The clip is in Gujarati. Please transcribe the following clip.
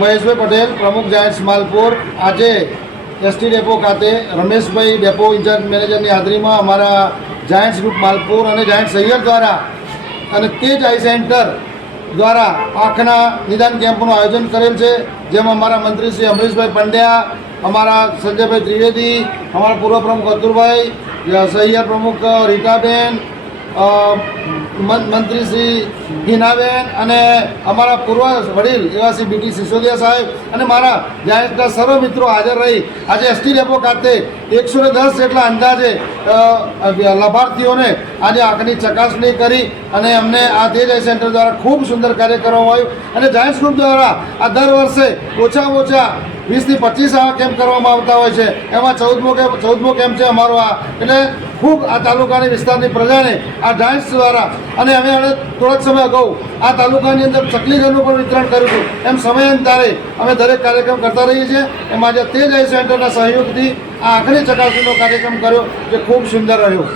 મહેશભાઈ પટેલ, પ્રમુખ જાયન્ટ્સ માલપુર। આજે એસટી ડેપો ખાતે રમેશભાઈ ડેપો ઇન્ચાર્જ મેનેજરની હાજરીમાં અમારા જાયન્ટ્સ ગ્રુપ માલપુર અને જાયન્ટ સૈયર દ્વારા અને તેજ આઈ સેન્ટર દ્વારા આંખના નિદાન કેમ્પનું આયોજન કરેલ છે, જેમાં અમારા મંત્રી શ્રી અમરીશભાઈ પંડ્યા, અમારા સંજયભાઈ ત્રિવેદી, અમારા પૂર્વ પ્રમુખ અતુલભાઈ, સૈયર પ્રમુખ રીટાબેન, મંત્રી શ્રી હિનાબેન અને અમારા પૂર્વ વડીલ એવા શ્રી બીટી સિસોદિયા સાહેબ અને મારા જાયન્ટના સર્વ મિત્રો હાજર રહી આજે એસટી ડેપો ખાતે 110 જેટલા અંદાજે લાભાર્થીઓને આજે આંખની ચકાસણી કરી અને અમને આ તેજ આઈ સેન્ટર દ્વારા ખૂબ સુંદર કાર્ય કરવામાં આવ્યું અને જાયન્ટ્સ ગ્રુપ દ્વારા આ દર વર્ષે ઓછામાં ઓછા 20 થી 25 આવા કેમ્પ કરવામાં આવતા હોય છે। એમાં 14મો કેમ્પ છે અમારો આ, એટલે ખૂબ આ તાલુકાની વિસ્તારની પ્રજાને આ જાયન્ટ્સ દ્વારા અને અમે થોડાક સમય અગાઉ આ તાલુકાની અંદર ચકલી ઘરનું પણ વિતરણ કર્યું હતું। એમ સમયાંતરે અમે દરેક કાર્યક્રમ કરતા રહીએ છીએ। એમાં આજે તેજ આઈ સેન્ટરના સહયોગથી આ આંખની ચકાસણીનો કાર્યક્રમ કર્યો જે ખૂબ સુંદર રહ્યો।